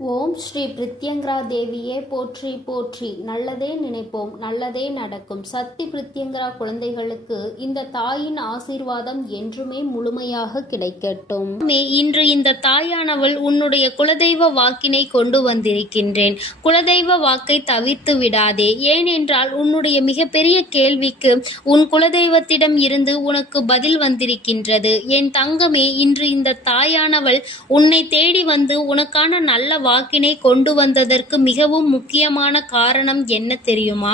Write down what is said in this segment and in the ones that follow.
ஓம் ஸ்ரீ பிரித்யங்கரா தேவியே போற்றி போற்றி. நல்லதே நினைப்போம், நல்லதே நடக்கும். சக்தி பிரித்யங்கரா குழந்தைகளுக்கு இந்த தாயின் ஆசீர்வாதம் என்றுமே முழுமையாக கிடைக்கட்டும். இன்று இந்த தாயானவள் உன்னுடைய குலதெய்வ வாக்கினை கொண்டு வந்திருக்கின்றேன். குலதெய்வ வாக்கை தவிர்த்து விடாதே. ஏனென்றால் உன்னுடைய மிகப்பெரிய கேள்விக்கு உன் குலதெய்வத்திடம் இருந்து உனக்கு பதில் வந்திருக்கின்றது. என் தங்கமே, இன்று இந்த தாயானவள் உன்னை தேடி வந்து உனக்கான நல்ல வாக்கினை கொண்டு வந்ததற்கு மிகவும் முக்கியமான காரணம் என்ன தெரியுமா?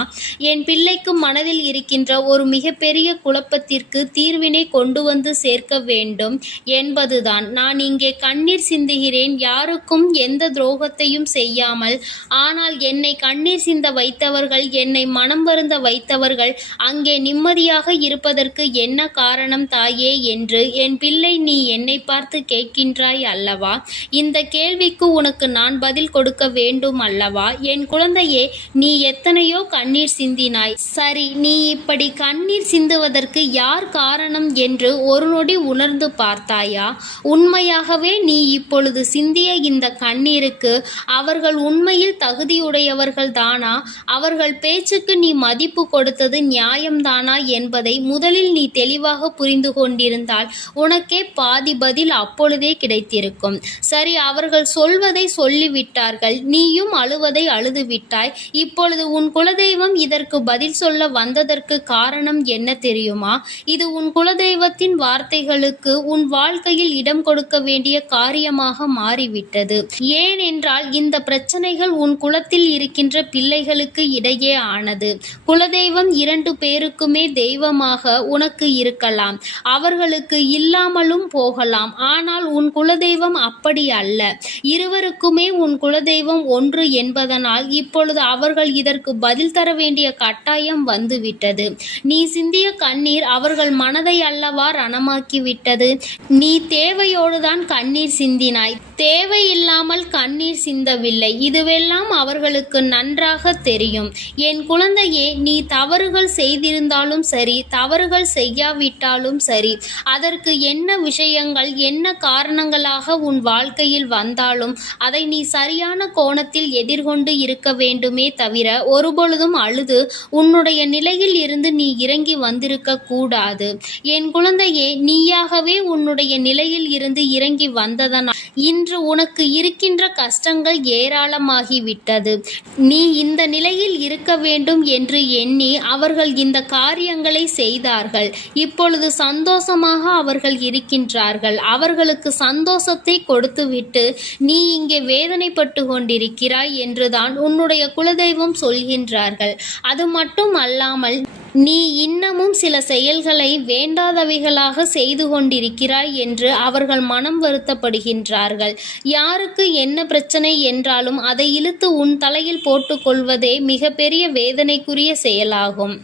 என் பிள்ளைக்கு மனதில் இருக்கின்ற ஒரு மிகப்பெரிய குழப்பத்திற்கு தீர்வினை கொண்டு வந்து சேர்க்க வேண்டும் என்பதுதான். நான் இங்கே கண்ணீர் சிந்துகிறேன், யாருக்கும் எந்த துரோகத்தையும் செய்யாமல். ஆனால் என்னை கண்ணீர் சிந்த வைத்தவர்கள், என்னை மனம் வருந்த வைத்தவர்கள் அங்கே நிம்மதியாக இருப்பதற்கு என்ன காரணம் தாயே என்று என் பிள்ளை நீ என்னை பார்த்து கேட்கின்றாய் அல்லவா? இந்த கேள்விக்கு உனக்கு நான் பதில் கொடுக்க வேண்டும் அல்லவா? என் குழந்தையே, நீ எத்தனையோ கண்ணீர் சிந்தினாய். சரி, நீ இப்படி கண்ணீர் சிந்துவதற்கு யார் காரணம் என்று ஒரு நொடி உணர்ந்து பார்த்தாயா? உண்மையாகவே நீ இப்பொழுது சிந்திய இந்த கண்ணீருக்கு அவர்கள் உண்மையில் தகுதியுடையவர்கள் தானா? அவர்கள் பேச்சுக்கு நீ மதிப்பு கொடுத்தது நியாயம்தானா என்பதை முதலில் நீ தெளிவாக புரிந்து கொண்டிருந்தால் உனக்கே பாதி பதில் அப்பொழுதே கிடைத்திருக்கும். சரி, அவர்கள் சொல்வதை சொல்லிவிட்டார்கள், நீயும் அழுவதை அழுது விட்டாய். இப்பொழுது உன் குலதெய்வம் இதற்கு பதில் சொல்ல வந்ததற்கு காரணம் என்ன தெரியுமா? இது உன் குலதெய்வத்தின் வார்த்தைகளுக்கு உன் வாழ்க்கையில் இடம் கொடுக்க வேண்டிய காரியமாக மாறிவிட்டது. ஏனென்றால் இந்த பிரச்சனைகள் உன் குலத்தில் இருக்கின்ற பிள்ளைகளுக்கு இடையே ஆனது. குலதெய்வம் 2 பேருக்குமே தெய்வமாக உனக்கு இருக்கலாம், அவர்களுக்கு இல்லாமலும் போகலாம். ஆனால் உன் குலதெய்வம் அப்படி அல்ல. இருவருக்குமே உன் குலதெய்வம் ஒன்று என்பதனால் இப்பொழுது அவர்கள் இதற்கு பதில் தர வேண்டிய கட்டாயம் வந்துவிட்டது. நீ சிந்திய கண்ணீர் அவர்கள் மனதை அல்லவா ரணமாக்கிவிட்டது. நீ தேவையோடுதான் கண்ணீர் சிந்தினாய், தேவையில்லாமல் கண்ணீர் சிந்தவில்லை. இதுவெல்லாம் அவர்களுக்கு நன்றாக தெரியும். என் குழந்தையே, நீ தவறுகள் செய்திருந்தாலும் சரி, தவறுகள் செய்யாவிட்டாலும் சரி, அதற்கு என்ன விஷயங்கள் என்ன காரணங்களாக உன் வாழ்க்கையில் வந்தாலும் அதை நீ சரியான கோணத்தில் எதிர்கொண்டு இருக்க வேண்டுமே தவிர ஒருபொழுதும் அழுது உன்னுடைய நிலையில் இருந்து நீ இறங்கி வந்திருக்க கூடாது. என் குழந்தையே, நீயாகவே உன்னுடைய நிலையில் இருந்து இறங்கி வந்ததனால் இன்று உனக்கு இருக்கின்ற கஷ்டங்கள் ஏராளமாகிவிட்டது. நீ இந்த நிலையில் இருக்க வேண்டும் என்று எண்ணி அவர்கள் இந்த காரியங்களை செய்தார்கள். இப்பொழுது சந்தோஷமாக அவர்கள் இருக்கின்றார்கள். அவர்களுக்கு சந்தோஷத்தை கொடுத்துவிட்டு நீ இங்கே வேதனைப்பட்டு கொண்டிருக்கிறாய் என்றுதான் உன்னுடைய குலதெய்வம் சொல்கின்றார்கள். அது மட்டும் அல்லாமல் நீ இன்னமும் சில செயல்களை வேண்டாதவைகளாக செய்து கொண்டிருக்கிறாய் என்று அவர்கள் மனம் வருத்தப்படுகின்றார்கள். யாருக்கு என்ன பிரச்சனை என்றாலும் அதை இழுத்து உன் தலையில் போட்டுக்கொள்வதே மிகப்பெரிய வேதனைக்குரிய செயலாகும்.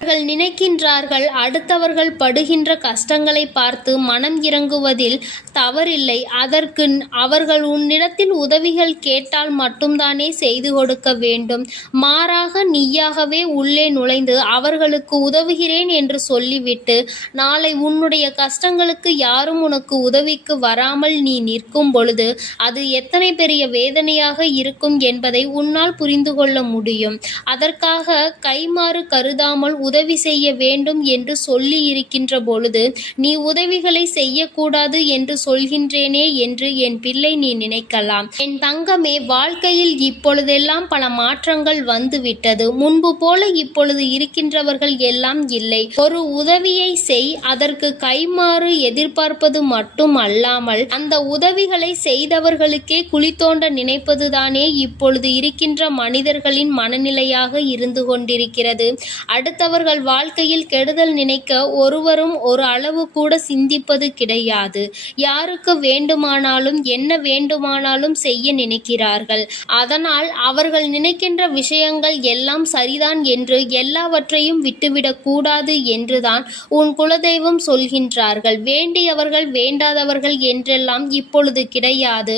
அவர்கள் நினைக்கின்றார்கள், அடுத்தவர்கள் படுகின்ற கஷ்டங்களை பார்த்து மனம் இறங்குவதில் தவறில்லை. அதற்கு அவர்கள் உன்னிடத்தில் உதவிகள் கேட்டால் மட்டும்தானே செய்து கொடுக்க வேண்டும். மாறாக நீயாகவே உள்ளே நுழைந்து அவர்களுக்கு உதவுகிறேன் என்று சொல்லிவிட்டு நாளை உன்னுடைய கஷ்டங்களுக்கு யாரும் உனக்கு உதவிக்கு வராமல் நீ நிற்கும் பொழுது அது எத்தனை பெரிய வேதனையாக இருக்கும் என்பதை உன்னால் புரிந்து கொள்ள முடியும். அதற்காக கைமாறு கருதாமல் உதவி செய்ய வேண்டும் என்று சொல்லி இருக்கின்ற பொழுது நீ உதவிகளை செய்யக்கூடாது என்று சொல்கின்றேனே என்று என் பிள்ளை நீ நினைக்கலாம். என் தங்கமே, வாழ்க்கையில் இப்பொழுதெல்லாம் பல மாற்றங்கள் வந்துவிட்டது. முன்பு போல இப்பொழுது இருக்கின்றவர்கள் எல்லாம் இல்லை. ஒரு உதவியை செய், அதற்கு கைமாறு எதிர்பார்ப்பது மட்டும் அல்லாமல் அந்த உதவிகளை செய்தவர்களுக்கே குழி தோண்ட நினைப்பதுதானே இப்பொழுது இருக்கின்ற மனிதர்களின் மனநிலையாக இருந்து கொண்டிருக்கிறது. அடுத்தவர்கள் வாழ்க்கையில் கெடுதல் நினைக்க ஒருவரும் ஒரு அளவு கூட சிந்திப்பது கிடையாது. யாருக்கு வேண்டுமானாலும் என்ன வேண்டுமானாலும் செய்ய நினைக்கிறார்கள். அதனால் அவர்கள் நினைக்கின்ற விஷயங்கள் எல்லாம் சரிதான் என்று எல்லாவற்றையும் விட்டுவிடக் கூடாது என்றுதான் உன் குலதெய்வம் சொல்கின்றார்கள். வேண்டியவர்கள் வேண்டாதவர்கள் என்றெல்லாம் இப்பொழுது கிடையாது.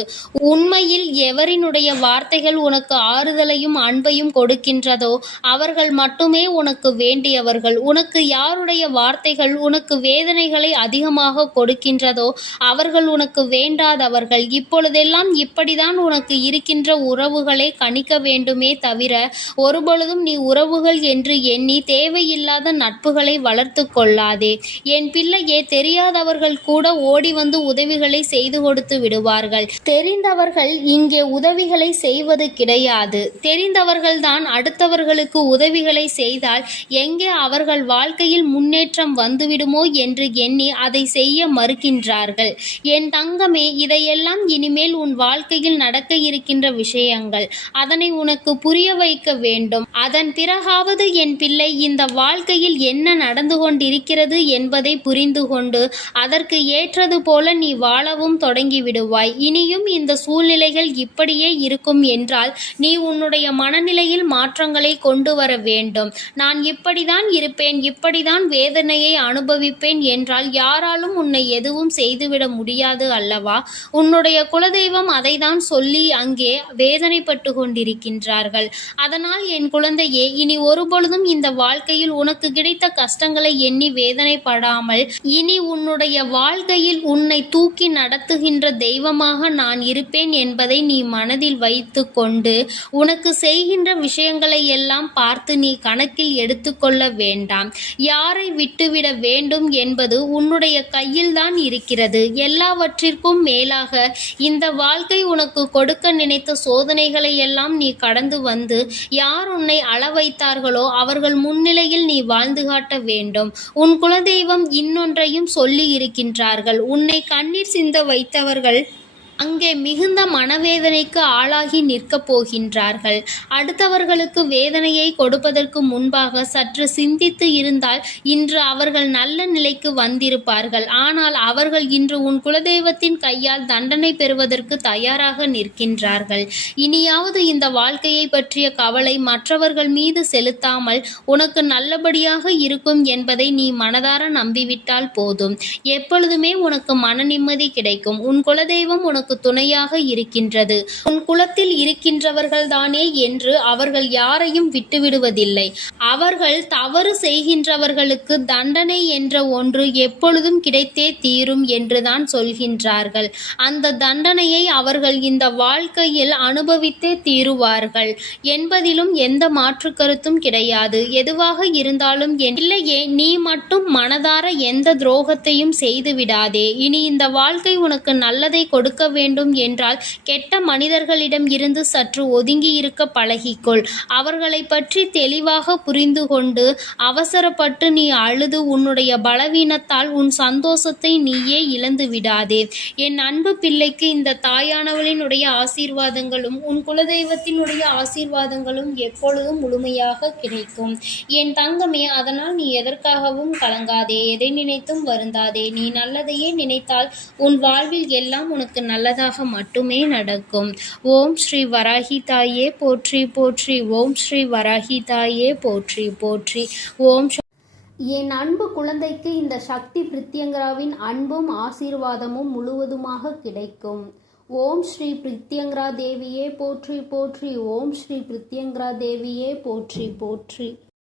உண்மையில் எவரினுடைய வார்த்தைகள் உனக்கு ஆறுதலையும் அன்பையும் கொடுக்கின்றதோ அவர்கள் மட்டுமே உனக்கு வேண்டிய வேண்டியவர்கள். உனக்கு யாருடைய வார்த்தைகள் உனக்கு வேதனைகளை அதிகமாக கொடுக்கின்றதோ அவர்கள் உனக்கு வேண்டாதவர்கள். இப்பொழுதெல்லாம் இப்படிதான் உனக்கு இருக்கின்ற உறவுகளை கணிக்க வேண்டுமே தவிர ஒருபொழுதும் நீ உறவுகள் என்று எண்ணி தேவையில்லாத நட்புகளை வளர்த்து கொள்ளாதே. என் பிள்ளையே, தெரியாதவர்கள் கூட ஓடி வந்து உதவிகளை செய்து கொடுத்து விடுவார்கள். தெரிந்தவர்கள் இங்கே உதவிகளை செய்வது கிடையாது. தெரிந்தவர்கள்தான் அடுத்தவர்களுக்கு உதவிகளை செய்தால் எங்கே அவர்கள் வாழ்க்கையில் முன்னேற்றம் வந்துவிடுமோ என்று எண்ணி அதை செய்ய மறுக்கின்றார்கள். என் தங்கமே, இதையெல்லாம் இனிமேல் உன் வாழ்க்கையில் நடக்க இருக்கின்ற விஷயங்கள். அதனை உனக்கு புரிய வைக்க வேண்டும். அதன் பிறகாவது என் பிள்ளை இந்த வாழ்க்கையில் என்ன நடந்து கொண்டிருக்கிறது என்பதை புரிந்து கொண்டு அதற்கு ஏற்றது போல நீ வாழவும் தொடங்கி விடுவாய். இனியும் இந்த சூழ்நிலைகள் இப்படியே இருக்கும் என்றால் நீ உன்னுடைய மனநிலையில் மாற்றங்களை கொண்டு வர வேண்டும். நான் இப்படிதான் இருப்பேன், இப்படிதான் வேதனையை அனுபவிப்பேன் என்றால் யாராலும் உன்னை எதுவும் செய்துவிட முடியாது அல்லவா? உன்னுடைய குலதெய்வம் அதைதான் சொல்லி அங்கே வேதனைப்பட்டு கொண்டிருக்கின்றார்கள். அதனால் என் குழந்தையே, இனி ஒருபொழுதும் இந்த வாழ்க்கையில் உனக்கு கிடைத்த கஷ்டங்களை எண்ணி வேதனைப்படாமல் இனி உன்னுடைய வாழ்க்கையில் உன்னை தூக்கி நடத்துகின்ற தெய்வமாக நான் இருப்பேன் என்பதை நீ மனதில் வைத்து கொண்டு உனக்கு செய்கின்ற விஷயங்களை எல்லாம் பார்த்து நீ கணக்கில் எடுத்துக்கொள்ள வேண்டாம். யாரை விட்டுவிட வேண்டும் என்பது உன்னுடைய கையில்தான் இருக்கிறது. எல்லாவற்றிற்கும் மேலாக இந்த வாழ்க்கை உனக்கு கொடுக்க நினைத்த சோதனைகளை எல்லாம் நீ கடந்து வந்து யார் உன்னை அள வைத்தார்களோ அவர்கள் முன்னிலையில் நீ வாழ்ந்து காட்ட வேண்டும். உன் குலதெய்வம் இன்னொன்றையும் சொல்லி இருக்கின்றார்கள். உன்னை கண்ணீர் சிந்த வைத்தவர்கள் அங்கே மிகுந்த மனவேதனைக்கு ஆளாகி நிற்கப் போகின்றார்கள். அடுத்தவர்களுக்கு வேதனையை கொடுப்பதற்கு முன்பாக சற்று சிந்தித்து இருந்தால் இன்று அவர்கள் நல்ல நிலைக்கு வந்திருப்பார்கள். ஆனால் அவர்கள் இன்று உன் குலதெய்வத்தின் கையால் தண்டனை பெறுவதற்கு தயாராக நிற்கின்றார்கள். இனியாவது இந்த வாழ்க்கையை பற்றிய கவலை மற்றவர்கள் மீது செலுத்தாமல் உனக்கு நல்லபடியாக இருக்கும் என்பதை நீ மனதார நம்பிவிட்டால் போதும். எப்பொழுதுமே உனக்கு மன நிம்மதி கிடைக்கும். உன் குலதெய்வம் உனக்கு துணையாக இருக்கின்றது. உன் குலத்தில் இருக்கின்றவர்கள் தானே என்று அவர்கள் யாரையும் விட்டுவிடுவதில்லை. அவர்கள் தவறு செய்கின்றவர்களுக்கு தண்டனை என்ற ஒன்று எப்பொழுதும் கிடைத்தே தீரும் என்றுதான் சொல்கின்றார்கள். அந்த தண்டனையை அவர்கள் இந்த வாழ்க்கையில் அனுபவித்தே தீருவார்கள் என்பதிலும் எந்த மாற்று கருத்தும் கிடையாது. எதுவாக இருந்தாலும் இல்லையே, நீ மட்டும் மனதார எந்த துரோகத்தையும் செய்து விடாதே. இனி இந்த வாழ்க்கை உனக்கு நல்லதை கொடுக்க வேண்டும் என்றால் கெட்ட மனிதர்களிடம் இருந்து சற்று ஒதுங்கி இருக்க பழகிக்கொள். அவர்களை பற்றி தெளிவாக புரிந்து கொண்டு அவசரப்பட்டு நீ அழுது உன்னுடைய பலவீனத்தால் உன் சந்தோஷத்தை நீயே இழந்து விடாதே. என் அன்பு பிள்ளைக்கு இந்த தாயானவளினுடைய ஆசீர்வாதங்களும் உன் குலதெய்வத்தினுடைய ஆசீர்வாதங்களும் எப்பொழுதும் முழுமையாக கிடைக்கும். என் தங்கமே, அதனால் நீ எதற்காகவும் கலங்காதே, எதை நினைத்தும் வருந்தாதே. நீ நல்லதையே நினைத்தால் உன் வாழ்வில் எல்லாம் உனக்கு நல்லதாக மட்டுமே நடக்கும். ஓம் ஸ்ரீ வராகி தாயே போற்றி போற்றி. ஓம் ஸ்ரீ வராகி தாயே போற்றி போற்றி. ஓம். என் அன்பு குழந்தைக்கு இந்த சக்தி பிரித்யங்கராவின் அன்பும் ஆசீர்வாதமும் முழுவதுமாக கிடைக்கும். ஓம் ஸ்ரீ பிரித்யங்கரா தேவியே போற்றி போற்றி. ஓம் ஸ்ரீ பிரித்யங்கரா தேவியே போற்றி போற்றி.